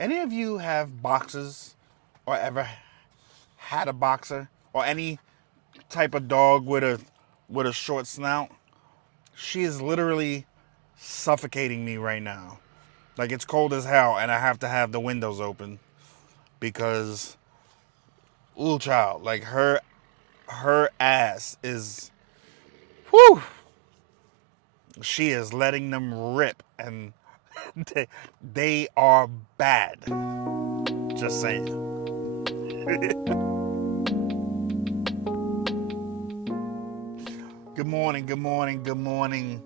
Any of you have boxers or ever had a boxer or any type of dog with a short snout? She is literally suffocating me right now. Like it's cold as hell and I have to have the windows open because ooh child, like her ass is whew, she is letting them rip and they are bad. Just saying. Good morning, good morning, good morning.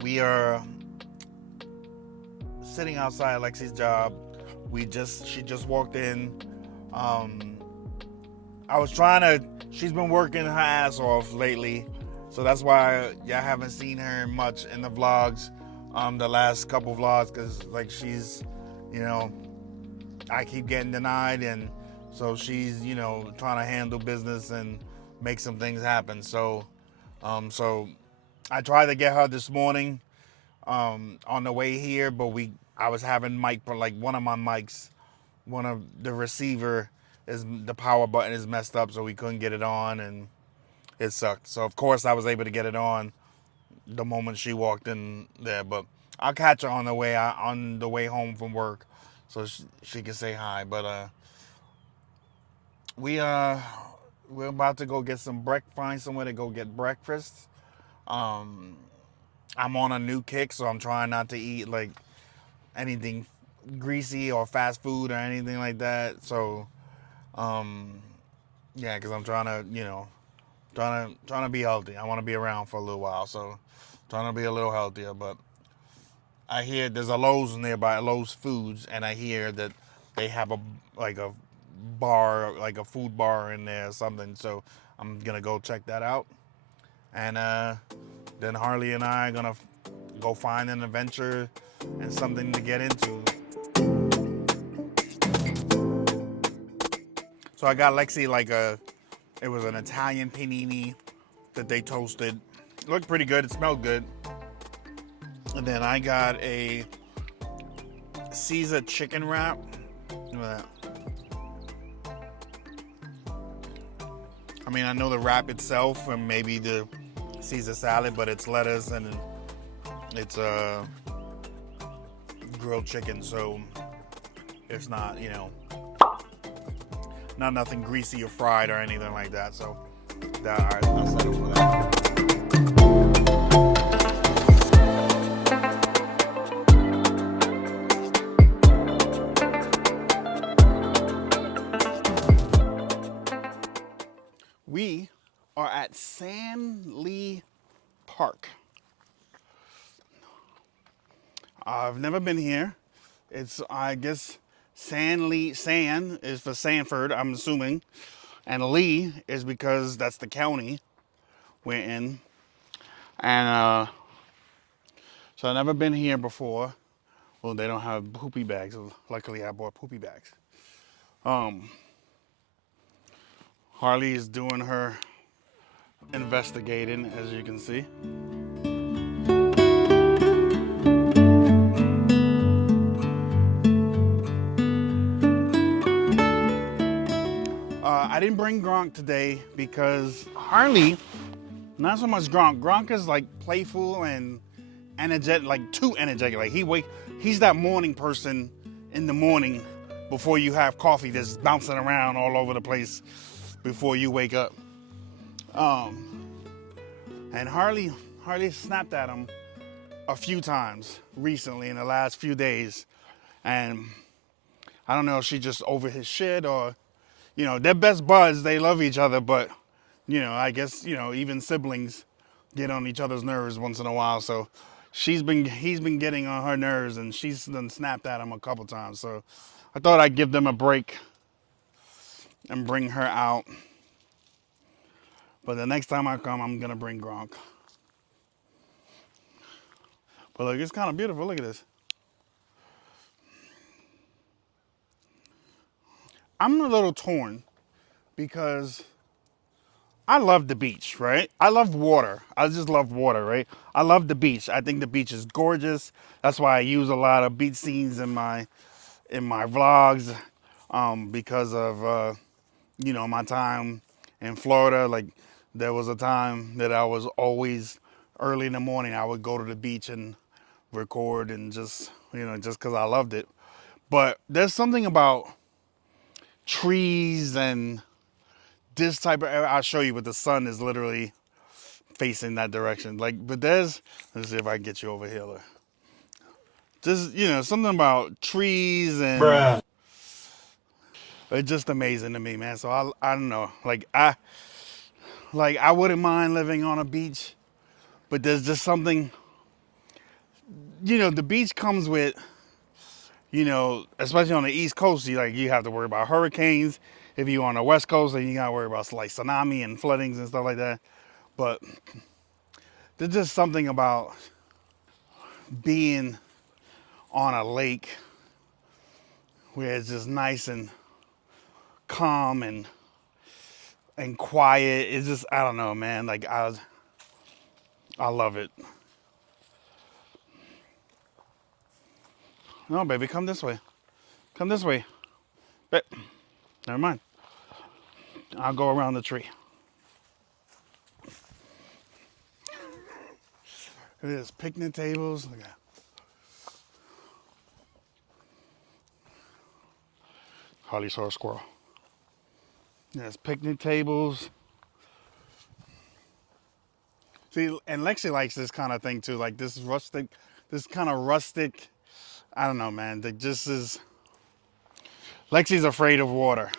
We are sitting outside Lexi's job. She just walked in. Um, I was trying to. She's been working her ass off lately, so that's why y'all haven't seen her much in the vlogs. The last couple vlogs, cause like she's, you know, I keep getting denied, and so she's, trying to handle business and make some things happen. So I tried to get her this morning on the way here, but I was having mic, like one of my mics, one of the receiver is the power button is messed up, so we couldn't get it on, and it sucked. So of course I was able to get it on the moment she walked in there, but I'll catch her on the way home from work, so she can say hi. But we we're about to go get find somewhere to go get breakfast. Um, I'm on a new kick, so I'm trying not to eat like anything greasy or fast food or anything like that. So, um, yeah, because I'm trying to, trying to be healthy. I want to be around for a little while, so trying to be a little healthier. But I hear there's a Lowe's nearby, Lowe's Foods, and I hear that they have a bar, like a food bar in there or something. So I'm gonna go check that out, and then Harley and I are gonna go find an adventure and something to get into. So I got Lexi it was an Italian panini that they toasted. It looked pretty good. It smelled good. And then I got a Caesar chicken wrap. Look at that. I mean, I know the wrap itself and maybe the Caesar salad, but it's lettuce and it's grilled chicken, so it's not, not nothing greasy or fried or anything like that. So that, all right, I'll settle for that. We are at Lee Park. I've never been here. It's, I guess, San is for Sanford, I'm assuming. And Lee is because that's the county we're in. And so I've never been here before. Well, they don't have poopy bags. Luckily, I bought poopy bags. Um, Harley is doing her investigating, as you can see. I didn't bring Gronk today because Harley, not so much Gronk. Gronk is like playful and energetic, like too energetic. Like he's that morning person in the morning before you have coffee that's bouncing around all over the place before you wake up. And Harley snapped at him a few times recently in the last few days. And I don't know if she just over his shit or, they're best buds. They love each other, but, I guess, even siblings get on each other's nerves once in a while. So he's been getting on her nerves and she's done snapped at him a couple times. So I thought I'd give them a break and bring her out. But the next time I come, I'm going to bring Gronk. But look, it's kind of beautiful. Look at this. I'm a little torn because I love the beach, right? I love water. I just love water, right? I love the beach. I think the beach is gorgeous. That's why I use a lot of beach scenes in in my vlogs because of my time in Florida. Like there was a time that I was always early in the morning. I would go to the beach and record and just because I loved it. But there's something about trees and this type of area. I'll show you, but the sun is literally facing that direction. Like, but let's see if I can get you over here. Look. Just something about trees and Bruh. it's just amazing to me, man. So I don't know. Like I wouldn't mind living on a beach, but there's just something. The beach comes with, especially on the East Coast, you have to worry about hurricanes. If you're on the West Coast, then you gotta worry about like tsunami and floodings and stuff like that. But there's just something about being on a lake where it's just nice and calm and quiet. It's just I don't know, man. Like I love it. No, baby, come this way. Come this way. Never mind. I'll go around the tree. It is picnic tables. Look at that. Harley saw a squirrel. There's picnic tables. See, and Lexi likes this kind of thing too, like this kind of rustic. I don't know, man. That just is. Lexi's afraid of water,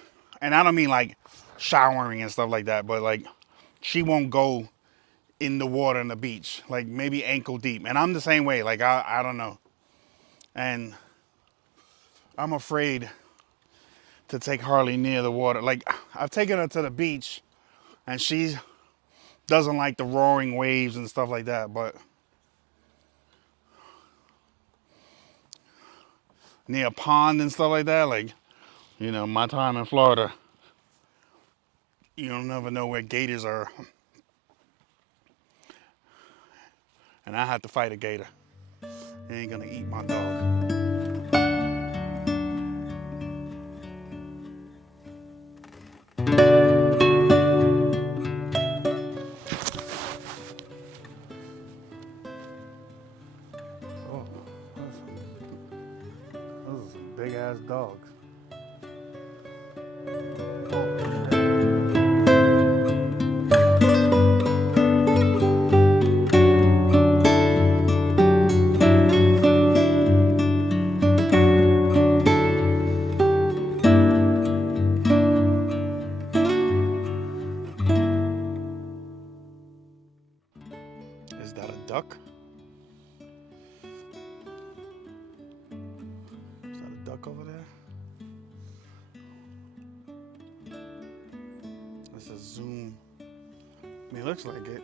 and I don't mean like showering and stuff like that, but like she won't go in the water on the beach, like maybe ankle deep. And I'm the same way. Like I don't know, and I'm afraid to take Harley near the water. Like I've taken her to the beach, and she doesn't like the roaring waves and stuff like that, but near a pond and stuff like that, like, my time in Florida, you don't never know where gators are. And I have to fight a gator. He ain't gonna eat my dog. Oh, those are some big ass dogs. Is that a duck? Is that a duck over there? Let's just zoom. I mean, it looks like it,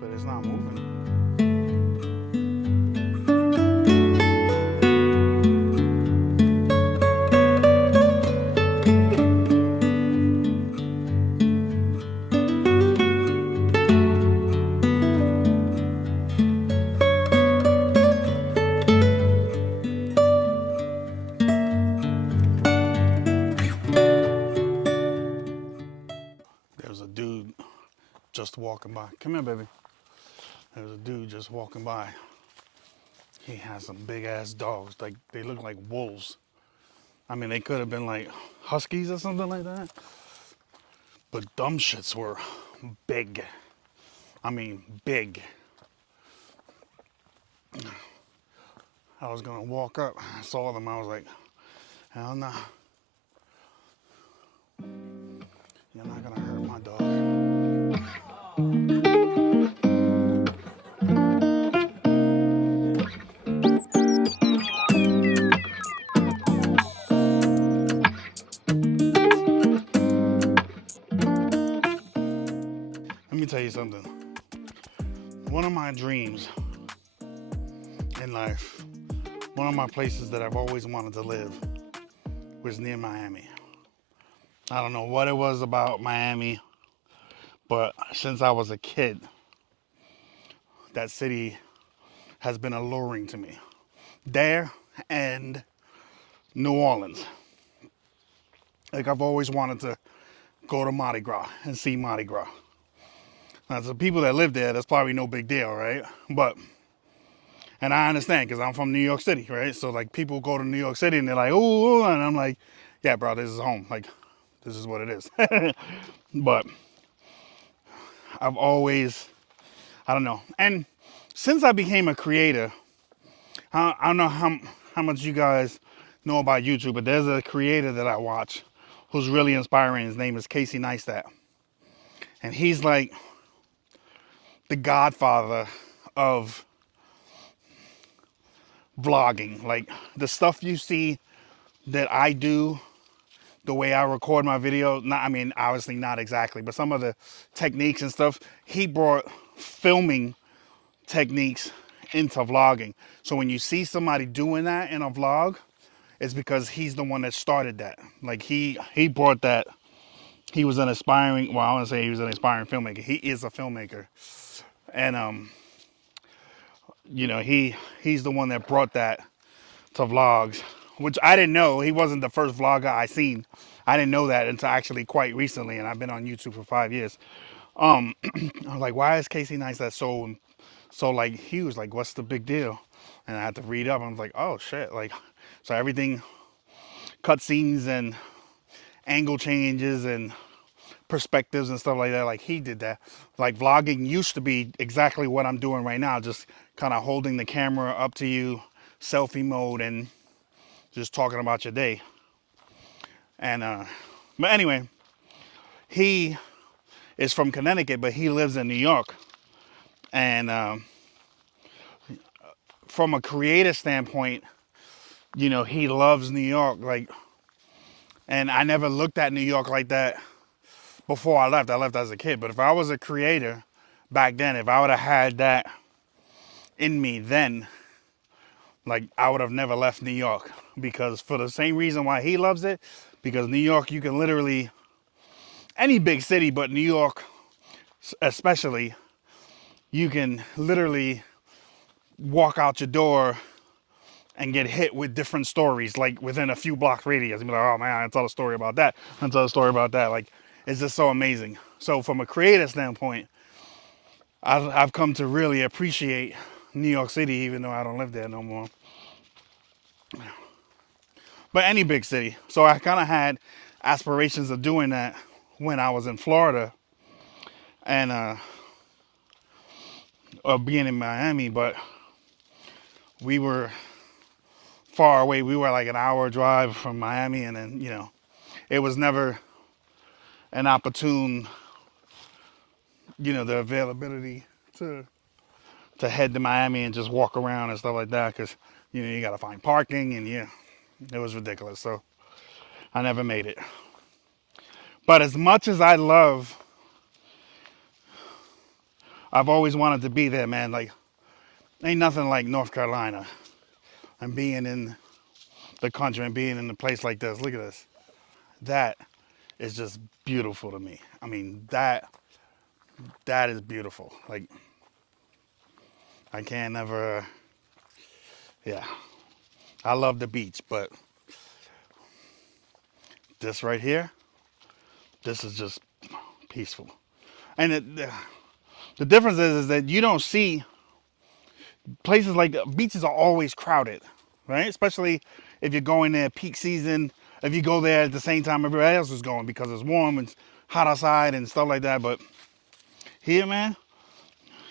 but it's not moving. There's a dude just walking by. Come here, baby. There's a dude just walking by. He has some big ass dogs. Like they look like wolves. I mean, they could have been like huskies or something like that. But dumb shits were big. I mean, big. I was gonna walk up. I saw them. I was like, hell no. You're not gonna hurt my dog. Let me tell you something. One of my dreams in life, one of my places that I've always wanted to live was near Miami. I don't know what it was about Miami, but since I was a kid, that city has been alluring to me. There, and New Orleans. Like I've always wanted to go to Mardi Gras and see Mardi Gras. Now, the people that live there, that's probably no big deal, right? But, and I understand because I'm from New York City, right? So like people go to New York City and they're like, oh, and I'm like, yeah, bro, this is home. Like, this is what it is. But I've always, I don't know. And since I became a creator, I don't know how much you guys know about YouTube, but there's a creator that I watch who's really inspiring. His name is Casey Neistat. And he's like the godfather of vlogging. Like the stuff you see that I do, the way I record my video, not, I mean, obviously not exactly, but some of the techniques and stuff, he brought filming techniques into vlogging. So when you see somebody doing that in a vlog, it's because he's the one that started that. Like he brought that. He was an aspiring, well, I want to say he was an aspiring filmmaker. He is a filmmaker. And you know, he's the one that brought that to vlogs, which I didn't know. He wasn't the first vlogger I seen. I didn't know that until actually quite recently, and I've been on YouTube for 5 years. I was like, why is Casey Neistat so like he was like, what's the big deal? And I had to read up. I was like, oh shit, like so everything, cutscenes and angle changes and perspectives and stuff like that. Like he did that. Like vlogging used to be exactly what I'm doing right now, just kind of holding the camera up to you, selfie mode, and just talking about your day. And but anyway, he is from Connecticut, but he lives in New York. And from a creative standpoint, you know, he loves New York. Like, and I never looked at New York like that before I left. I left as a kid. But if I was a creator back then, if I would have had that in me then, like I would have never left New York, because for the same reason why he loves it, because New York, you can literally, any big city, but New York especially, you can literally walk out your door and get hit with different stories, like within a few block radius. And be like, oh man, I tell a story about that. I tell a story about that. Like, it's just so amazing. So from a creative standpoint, I've come to really appreciate New York City, even though I don't live there no more. But any big city. So I kind of had aspirations of doing that when I was in Florida and or being in Miami, but we were far away. We were like an hour drive from Miami, and then, you know, it was never an opportune, you know, the availability to head to Miami and just walk around and stuff like that, because, you know, you got to find parking, and yeah, it was ridiculous. So I never made it. But as much as I love, I've always wanted to be there, man. Like, ain't nothing like North Carolina and being in the country and being in a place like this. Look at this. That is just beautiful to me. I mean, that is beautiful. Like, I can't never, yeah. I love the beach, but this right here, this is just peaceful. And the difference is that you don't see places like beaches are always crowded, right? Especially if you're going there peak season. If you go there at the same time everybody else is going, because it's warm and hot outside and stuff like that. But here, man,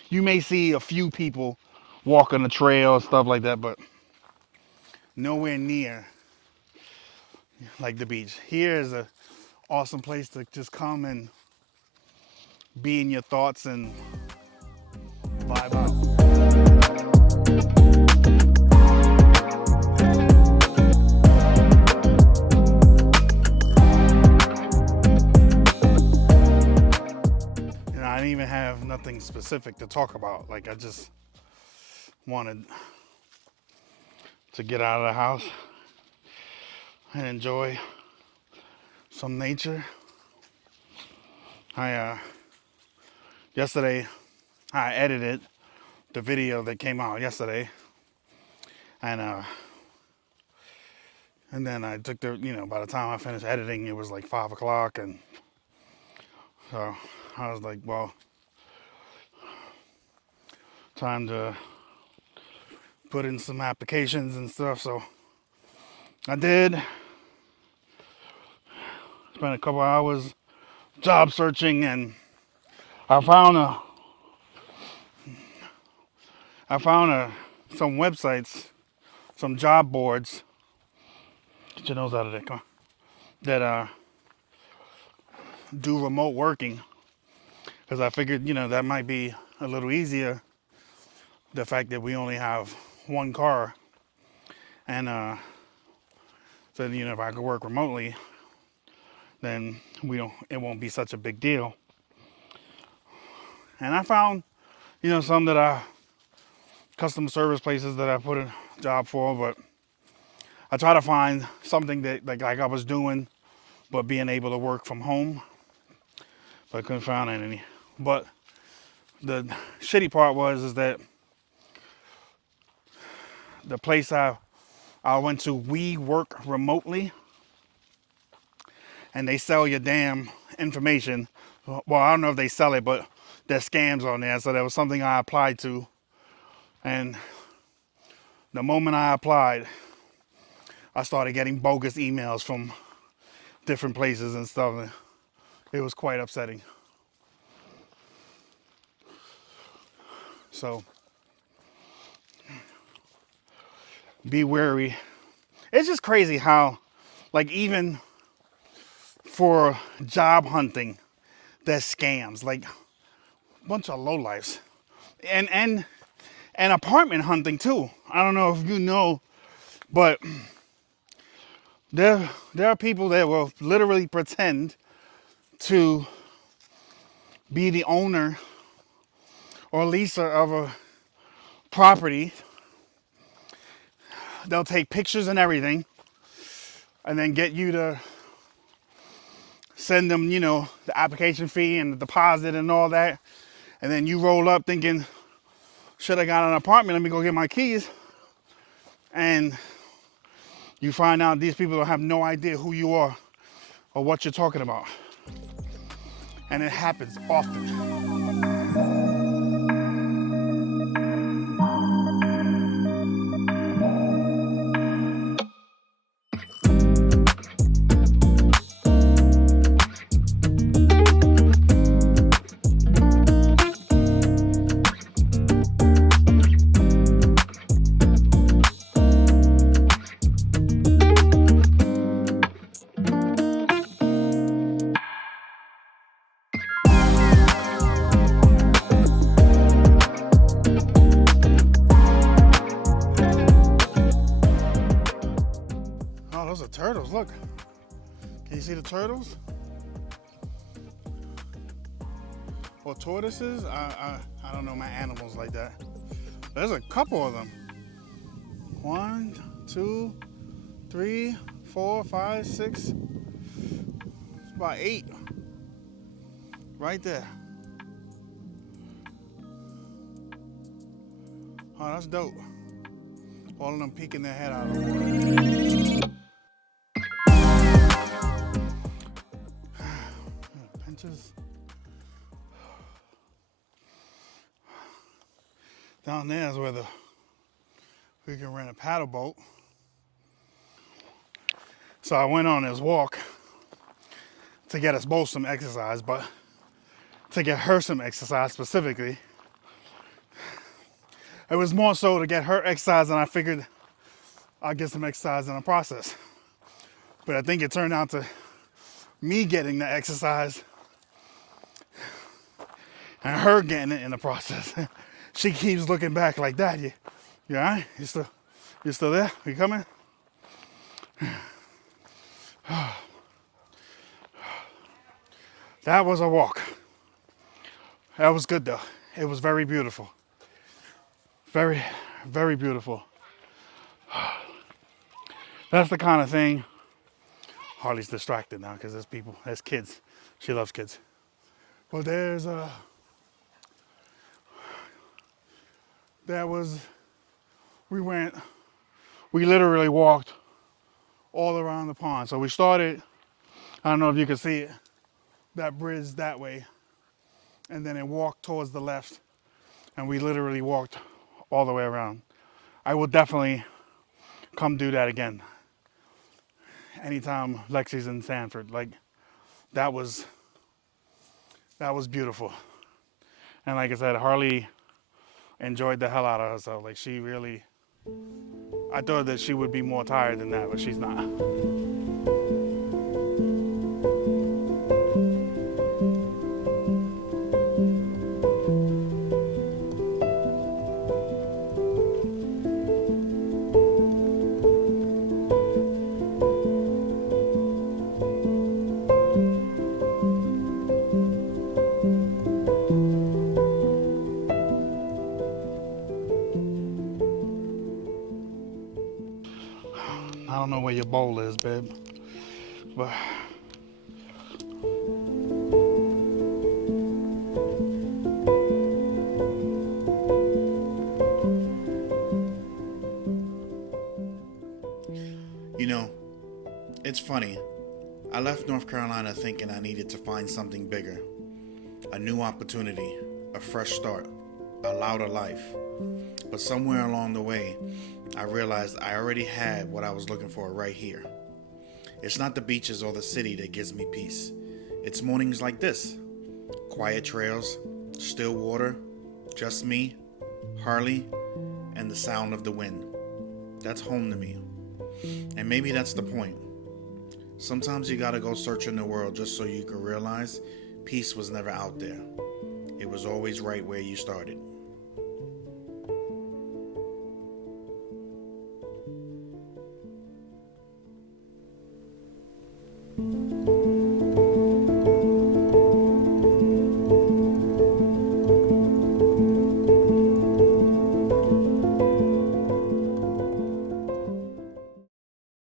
you may see a few people walking the trail and stuff like that, but nowhere near like the beach. Here is a awesome place to just come and be in your thoughts and vibe out. You know, I didn't even have nothing specific to talk about. Like, I just wanted to get out of the house and enjoy some nature. I yesterday I edited the video that came out yesterday, and And then I took by the time I finished editing, it was like 5 o'clock. And so I was like, well, time to put in some applications and stuff. So I did. Spent a couple hours job searching, and I found a some websites, some job boards. Get your nose out of there, come on. That do remote working, because I figured that might be a little easier. The fact that we only have one car, and so if I could work remotely, then it won't be such a big deal. And I found some that I customer service places that I put a job for, but I try to find something that like I was doing, but being able to work from home. But I couldn't find any. But the shitty part is that the place I went to, we work remotely, and they sell your damn information. Well, I don't know if they sell it, but there's scams on there. So that was something I applied to, and the moment I applied, I started getting bogus emails from different places and stuff. And it was quite upsetting. So be wary. It's just crazy how, like, even for job hunting, there's scams. Like, a bunch of lowlifes. And apartment hunting too. I don't know if you know, but there are people that will literally pretend to be the owner or leaser of a property. They'll take pictures and everything, and then get you to send them, the application fee and the deposit and all that. And then you roll up thinking, should I got an apartment? Let me go get my keys. And you find out these people have no idea who you are or what you're talking about. And it happens often. Oh, those are turtles. Look. Can you see the turtles? Or tortoises? I don't know my animals like that. There's a couple of them. 1, 2, 3, 4, 5, 6. It's about 8. Right there. Oh, that's dope. All of them peeking their head out of the water. Pinches. Down there is where we can rent a paddle boat. So I went on this walk to get us both some exercise, but to get her some exercise specifically. It was more so to get her exercise, and I figured I'd get some exercise in the process. But I think it turned out to me getting the exercise and her getting it in the process. She keeps looking back like that. You all right? You still there? You coming? That was a walk. That was good though. It was very beautiful. Very, very beautiful. That's the kind of thing. Harley's distracted now because there's kids. She loves kids. Well, we literally walked all around the pond. So we started, I don't know if you can see it, that bridge that way, and then it walked towards the left, and we literally walked all the way around. I will definitely come do that again anytime Lexi's in Sanford. Like, that was beautiful. And like I said, Harley enjoyed the hell out of herself. Like, she really, I thought that she would be more tired than that, but she's not. I don't know where your bowl is, babe, but You know, it's funny. I left North Carolina thinking I needed to find something bigger, a new opportunity, a fresh start, a louder life. But somewhere along the way, I realized I already had what I was looking for right here. It's not the beaches or the city that gives me peace. It's mornings like this. Quiet trails, still water, just me, Harley, and the sound of the wind. That's home to me. And maybe that's the point. Sometimes you gotta go searching the world just so you can realize peace was never out there. It was always right where you started.